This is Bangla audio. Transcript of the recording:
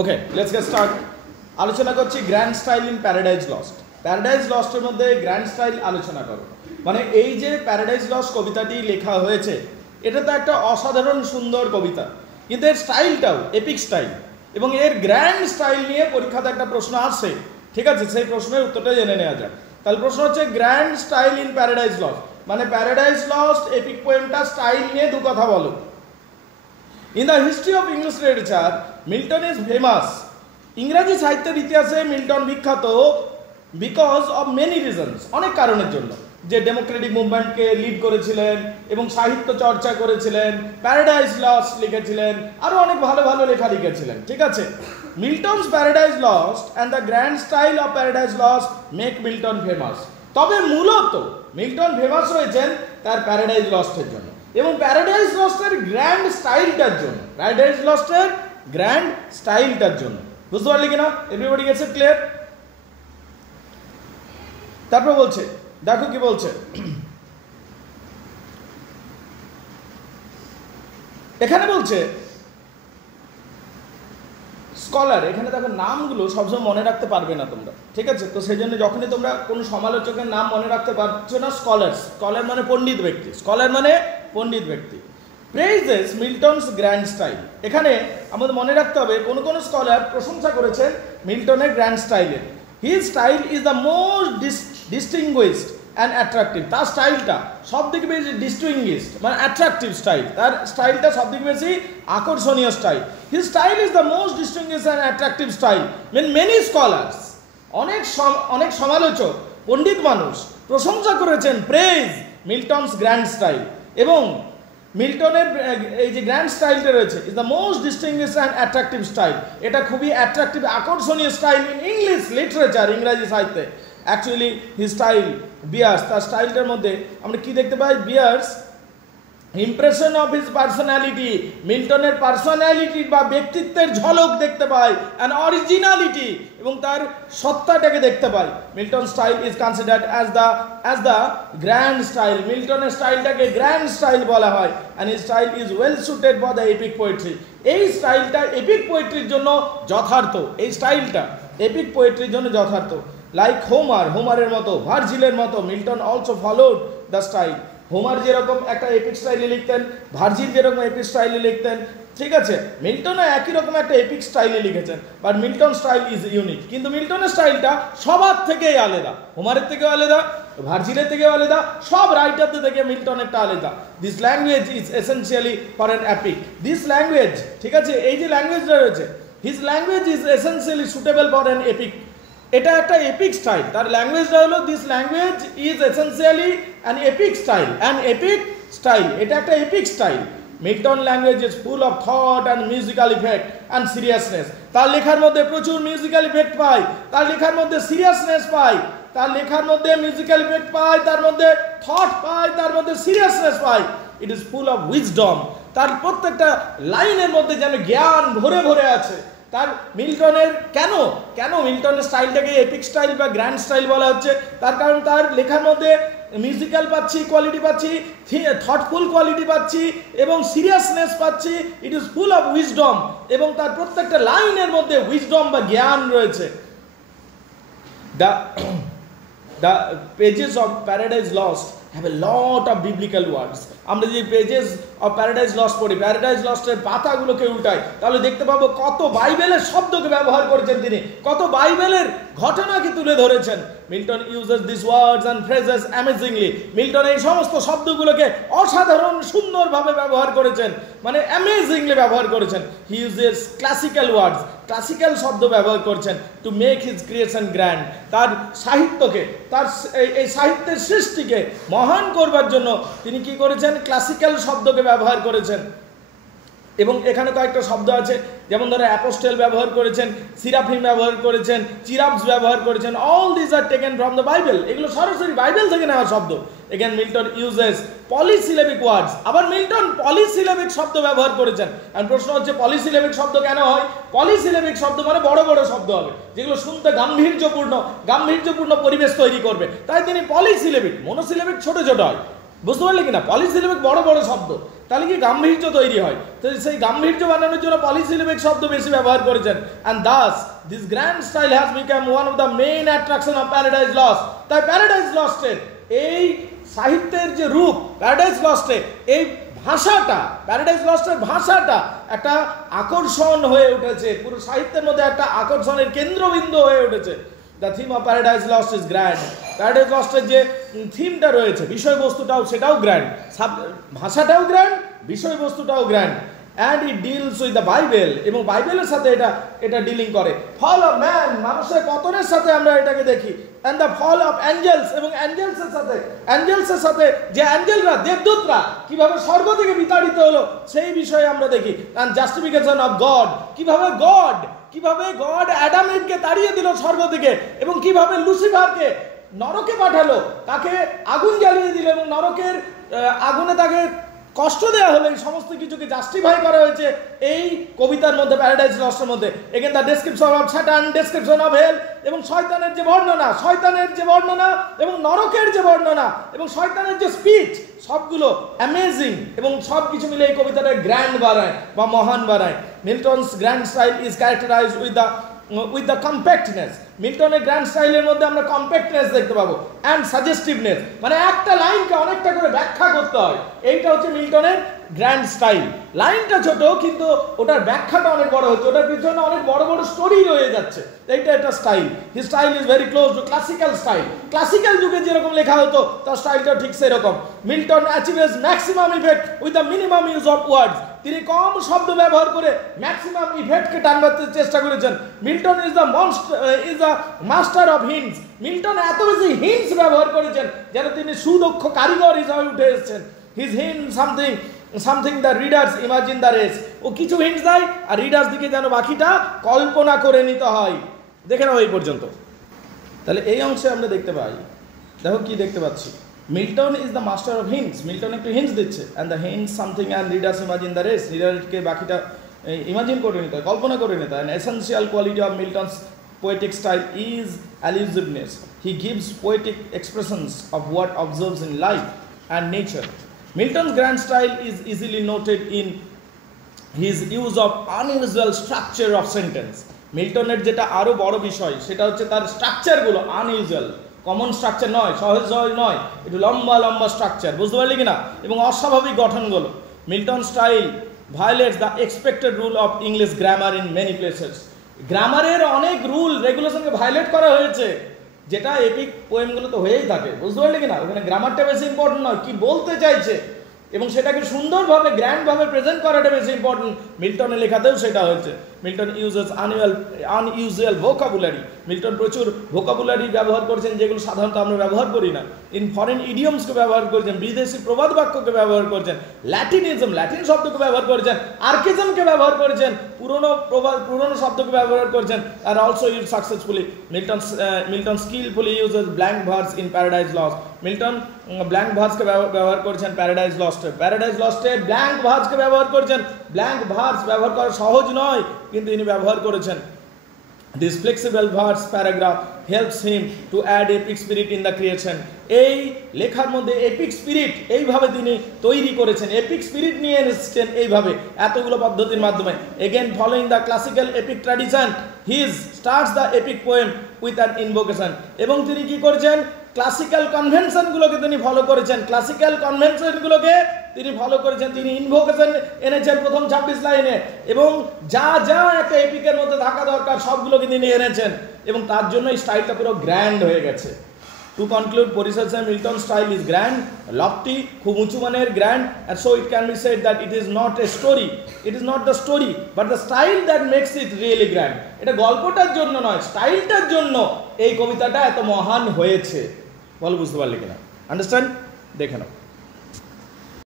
Okay, let's get start. আলোচনা করছি grand style in Paradise Lost. Paradise লস্টের মধ্যে গ্র্যান্ড স্টাইল আলোচনা করো। মানে এই যে প্যারাডাইজ লস্ট কবিতাটি লেখা হয়েছে, এটা তো একটা অসাধারণ সুন্দর কবিতা, কিন্তু এর স্টাইলটাও এপিক স্টাইল, এবং এর গ্র্যান্ড স্টাইল নিয়ে পরীক্ষাতে একটা প্রশ্ন আসছে। ঠিক আছে, সেই প্রশ্নের উত্তরটা জেনে নেওয়া যাক। তাহলে প্রশ্ন হচ্ছে grand style in Paradise lost, মানে প্যারাডাইজ লস্ট এপিক পোয়েমটা স্টাইল নিয়ে দু কথা বলো। In the history of English literature, Milton is famous. ইংরাজি সাহিত্যের ইতিহাসে মিল্টন বিখ্যাত বিকজ অফ মেনি রিজনস, অনেক কারণের জন্য। যে ডেমোক্রেটিক মুভমেন্টকে লিড করেছিলেন এবং সাহিত্য চর্চা করেছিলেন, প্যারাডাইজ লস্ট লিখেছিলেন, আরও অনেক ভালো ভালো লেখা লিখেছিলেন। ঠিক আছে, Milton's paradise lost and the grand style of Paradise lost make Milton famous. তবে মূলত মিল্টন ফেমাস হয়েছেন তার প্যারাডাইজ লস্টের জন্য এবং প্যারাডাইজ লস্টের গ্র্যান্ড স্টাইলটার জন্য। প্যারাডাইজ লস্টের গ্র্যান্ড স্টাইলটার জন্য, বুঝতে পারলি কিনা? Everybody gets it clear? তারপর বলছে, দেখো কি বলছে, এখানে বলছে স্কলার। এখানে দেখো নামগুলো সবসময় মনে রাখতে পারবে না তোমরা, ঠিক আছে? তো সেই জন্য যখনই তোমরা কোনো সমালোচকের নাম মনে রাখতে পারছো না, স্কলার, স্কলার মানে পণ্ডিত ব্যক্তি, স্কলার মানে পণ্ডিত ব্যক্তি। প্রেইজেস মিল্টনস গ্র্যান্ড স্টাইল। এখানে আমাদের মনে রাখতে হবে কোন কোন স্কলার প্রশংসা করেছেন মিল্টনের গ্র্যান্ড স্টাইলের। His style is the most distinguished and attractive. তার স্টাইলটা সব থেকে বেশি ডিস্টিংগুইশড মানে অ্যাট্রাকটিভ স্টাইল, তার স্টাইলটা সব থেকে বেশি আকর্ষণীয় style. His style is the most distinguished and attractive style mean many scholars. অনেক সমালোচক, পণ্ডিত মানুষ প্রশংসা করেছেন প্রেজ মিল্টনস গ্র্যান্ড স্টাইল, এবং মিল্টনের এই যে গ্র্যান্ড স্টাইলটা রয়েছে is the most distinguished and attractive style. এটা খুবই অ্যাট্রাকটিভ আকর্ষণীয় স্টাইল ইন ইংলিশ লিটারেচার, ইংরাজি সাহিত্যে। অ্যাকচুয়ালি হি স্টাইল বিয়ার্স, তার স্টাইলটার মধ্যে আমরা কি দেখতে পাই? Bears impression of his personality, মিল্টনের পার্সোনালিটি বা ব্যক্তিত্বের ঝলক দেখতে পাই, অ্যান্ড অরিজিনালিটি, এবং তার সত্তাটাকে দেখতে পাই। Milton style is considered as the grand style. মিল্টনের স্টাইলটাকে গ্র্যান্ড স্টাইল বলা হয়, and his style is well suited for the epic poetry. এই স্টাইলটা এপিক পোয়েট্রির জন্য যথার্থ, এই স্টাইলটা এপিক পোয়েট্রির জন্য যথার্থ। লাইক হোমারের মতো, ভার্জিলের মতো, Milton also followed the style. Homer যেরকম একটা এপিক স্টাইলে লিখতেন, ভার্জিল যেরকম এপিক স্টাইলে লিখতেন, ঠিক আছে, মিল্টনও একই রকম একটা এপিক স্টাইলে লিখেছেন, but Milton style is unique. কিন্তু মিল্টনের স্টাইলটা সবার থেকেই আলাদা, হোমারের থেকেও আলাদা, ভার্জিলের থেকেও আলাদা, সব রাইটারদের থেকে মিল্টনেরটা আলাদা। This language is essentially for an epic. This language, ঠিক আছে, এই যে ল্যাঙ্গুয়েজটা রয়েছে, his language is essentially suitable for an epic. এটা একটা এপিক স্টাইল, তার ল্যাঙ্গুয়েজটা হলো this language is essentially an epic style, an epic style, এটা একটা epic style. Milton language is full of thought and musical effect and seriousness. তার লেখার মধ্যে প্রচুর মিউজিক্যাল ইফেক্ট পাই, তার লেখার মধ্যে সিরিয়াসনেস পাই, তার লেখার মধ্যে মিউজিক্যাল ইফেক্ট পাই, তার মধ্যে থট পাই, তার মধ্যে seriousness pi. It is full of wisdom. তার প্রত্যেকটা লাইনের মধ্যে যেন জ্ঞান ভরে ভরে আছে। তার মিল্টনের কেন মিল্টনের স্টাইলটাকে এপিক স্টাইল বা গ্র্যান্ড স্টাইল বলা হচ্ছে? তার কারণ তার লেখার মধ্যে মিউজিক্যাল পাচ্ছি, কোয়ালিটি পাচ্ছি, থটফুল কোয়ালিটি পাচ্ছি, এবং সিরিয়াসনেস পাচ্ছি। It is full of wisdom, এবং তার প্রত্যেকটা লাইনের মধ্যে উইজডম বা জ্ঞান রয়েছে। The pages of Paradise Lost have a lot of biblical words. আমরা যে পেজেস অফ প্যারাডাইজ লস্ট পড়ি, প্যারাডাইজ লস্টের পাতাগুলোকে উল্টাই, তাহলে দেখতে পাবো কত বাইবেলের শব্দকে ব্যবহার করেছেন তিনি, কত বাইবেলের ঘটনাকে তুলে ধরেছেন। Milton uses this words and phrases amazingly. Milton এই সমস্ত শব্দগুলোকে অসাধারণ সুন্দরভাবে ব্যবহার করেছেন, মানে অ্যামেজিংলি ব্যবহার করেছেন। হি ইউজেস ক্লাসিক্যাল ওয়ার্ডস, ক্লাসিক্যাল শব্দ ব্যবহার করছেন to make his creation grand. তার সাহিত্যকে, তার এই সাহিত্যের সৃষ্টিকে মহান করবার জন্য তিনি কি করেছেন? ক্লাসিক্যাল শব্দকে ব্যবহার করেছেন। এবং এখানে কয়েকটা শব্দ আছে, যেমন ধরো অ্যাপোস্টেল ব্যবহার করেছেন, সিরাফিম ব্যবহার করেছেন, চিরাফস ব্যবহার করেছেন। All this are taken from the Bible. এগুলো সরাসরি বাইবেল থেকে নেওয়া শব্দ। Again Milton uses polysyllabic words. আবার মিল্টন পলিসিলেবিক শব্দ ব্যবহার করেছেন। আর প্রশ্ন হচ্ছে পলিসিলেবিক শব্দ কেন হয়? পলিসিলেবিক শব্দ মানে বড় বড় শব্দ হবে, যেগুলো শুনতে গাম্ভীর্যপূর্ণ পরিবেশ তৈরি করবে, তাই তিনি পলিসিলেবিক। মনোসিলেবিক ছোট ছোট হয়, বুঝতে পারলে কিনা? পলিসিলেবিক বড় বড় শব্দ। তাহলে কি গাম্ভীর্য তৈরি হয়। তো সেই গাম্ভীর্য বানানোর জন্য পলিসিলেবিক শব্দ বেশি ব্যবহার করেছেন। And thus this grand style has become one of the main attraction of Paradise lost. তাই প্যারাডাইজ লস্টের এই সাহিত্যের যে রূপ, প্যারাডাইজ লস্টে এই ভাষাটা, প্যারাডাইজ লস্টের ভাষাটা একটা আকর্ষণ হয়ে উঠেছে, পুরো সাহিত্যের মধ্যে একটা আকর্ষণের কেন্দ্রবিন্দু হয়ে উঠেছে। The theme of Paradise Lost is grand. Paradise লস্টের যে থিমটা রয়েছে, বিষয়বস্তুটাও সেটাও গ্র্যান্ড, ভাষাটাও গ্র্যান্ড, বিষয়বস্তুটাও grand. And it deals with the Bible, এবং বাইবেলের সাথে এটা ডিলিং করে। ফল অফ ম্যান, মানুষের পতনের সাথে আমরা এটাকে দেখি। And the fall of angels, এবং অ্যাঞ্জেলসের সাথে যে অ্যাঞ্জেলরা, দেবদূতরা কিভাবে স্বর্গ থেকে বিতাড়িত হলো সেই বিষয়ে আমরা দেখি। অ্যান্ড জাস্টিফিকেশন অফ গড, কিভাবে গড অ্যাডাম ইভকে তাড়িয়ে দিল স্বর্গ থেকে, এবং কিভাবে লুসিফারকে নরকে পাঠালো, তাকে আগুন জ্বালিয়ে দিল এবং নরকের আগুনে তাকে কষ্ট দেওয়া হলো। এই সমস্ত কিছুকে জাস্টিফাই করা হয়েছে এই কবিতার মধ্যে, প্যারাডাইজ লস্টের মধ্যে। Again the description of Satan, description of hell, এবং শয়তানের যে বর্ণনা এবং নরকের যে বর্ণনা এবং শয়তানের যে স্পিচ, সবগুলো অ্যামেজিং, এবং সব কিছু মিলে এই কবিতাটা গ্র্যান্ড বানায় বা মহান বানায়। Milton's grand style is characterized with the compactness. মিল্টনের গ্র্যান্ড স্টাইলের মধ্যে আমরা কম্প্যাক্টনেস দেখতে পাবো, অ্যান্ড সাজেস্টিভনেস, মানে একটা লাইনকে অনেকটা করে ব্যাখ্যা করতে হয়। এইটা হচ্ছে মিল্টনের গ্র্যান্ড স্টাইল। লাইনটা ছোট কিন্তু ওটার ব্যাখ্যাটা অনেক বড় হচ্ছে, ওটার পিছনে অনেক বড় বড় স্টোরি রয়ে যাচ্ছে। এইটা একটা style. His style is very close to classical style. Classical যুগে যেরকম লেখা হতো তার স্টাইলটা ঠিক সেরকম। Milton achieves maximum effect with the minimum use of words. তিনি কম শব্দ ব্যবহার করে ম্যাক্সিমাম ইফেক্টকে টানতে চেষ্টা করেছেন। Milton is the master of hints. Milton এত বেশি হিন্টস ব্যবহার করেছেন যেন তিনি সুদক্ষ কারিগর হিসাবে উঠে এসেছেন। His hint something the readers imagine the rest. ও কিছু হিন্টস দেয় আর রিডার্স দিকে যেন বাকিটা কল্পনা করে নিতে হয়। দেখে নাও এই পর্যন্ত। তাহলে এই অংশে আমরা দেখতে পাই, দেখো কি দেখতে পাচ্ছি, Milton is the master of hints. Milton একটু হিন্টস দিচ্ছে, and the hints something and readers imagine the rest. রিডারকে বাকিটা ইমাজিন করে নিতে হয়, কল্পনা করে নিতে হয়। Essential quality of Milton's poetic style is allusiveness. He gives poetic expressions of what observes in life and nature. Milton's grand style is easily noted in his use of unusual structure of sentence. মিল্টনের যেটা আরো বড় বিষয় সেটা হচ্ছে তার স্ট্রাকচারগুলো আনইউজুয়াল, কমন স্ট্রাকচার নয়, সহজ নয়, একটু লম্বা স্ট্রাকচার, বুঝতে পারলি কিনা, এবং অস্বাভাবিক গঠনগুলো। Milton style violates the expected rule of English grammar in many places. গ্রামারের অনেক রুল রেগুলেশনকে ভায়োলেট করা হয়েছে, যেটা এপিক পোয়েমগুলো তো হয়েই থাকে, বুঝতে পারলি কিনা। ওখানে গ্রামারটা বেশি ইম্পর্টেন্ট নয়, কি বলতে চাইছে এবং সেটাকে সুন্দরভাবে গ্র্যান্ডভাবে প্রেজেন্ট করাটা বেশি ইম্পর্টেন্ট। মিল্টনের লেখাতেও সেটা হয়েছে। Milton uses unusual vocabulary. Milton প্রচুর ভোকাবুলারি ব্যবহার করেছেন যেগুলো সাধারণত আমরা ব্যবহার করি না। ইন ফরেন ইডিয়মসকে ব্যবহার করেছেন, বিদেশি প্রবাদ বাক্যকে ব্যবহার করেছেন, ল্যাটিন শব্দকে ব্যবহার করেছেন, আর্কিজমকে ব্যবহার করেছেন, পুরনো শব্দকে ব্যবহার করেছেন। Are also use successfully. Milton skillfully uses blank verse in Paradise Lost. Milton blank ভার্সকে ব্যবহার করেছেন প্যারাডাইজ লস্টে। প্যারাডাইজ লস্টে ব্ল্যাঙ্ক ভার্সকে ব্যবহার করেছেন। ব্ল্যাঙ্ক ভার্স ব্যবহার করা সহজ নয়, কিন্তু তিনি ব্যবহার করেছেন। This flexible verse paragraph helps him to add epic spirit in the creation. এই লেখার মধ্যে এপিক স্পিরিট এইভাবে তিনি তৈরি করেছেন, এপিক স্পিরিট নিয়ে এসেছেন এইভাবে এতগুলো পদ্ধতির মাধ্যমে। Again following the classical epic tradition, his starts the epic poem with an invocation. এবং তিনি কি করেছেন, ক্লাসিক্যাল কনভেনশনগুলোকে তিনি ফলো করেছেন, তিনি ইনভোকেশন এনেছেন প্রথম 26 লাইনে, এবং যা একটা এপিকের মধ্যে থাকা দরকার সবগুলোকে তিনি এনেছেন, এবং তার জন্য এই স্টাইলটা পুরো গ্র্যান্ড হয়ে গেছে। টু কনক্লুড, পরিশেষে Milton style is grand, lofty, খুব উঁচু মানের, grand, and so it can be said that it is not a story, it is not the story but the style that makes it really grand. এটা গল্পটার জন্য নয়, স্টাইলটার জন্য এই কবিতাটা এত মহান হয়েছে। বল বুঝতে পারলে কিনা? আন্ডারস্ট্যান্ড? দেখে নাও।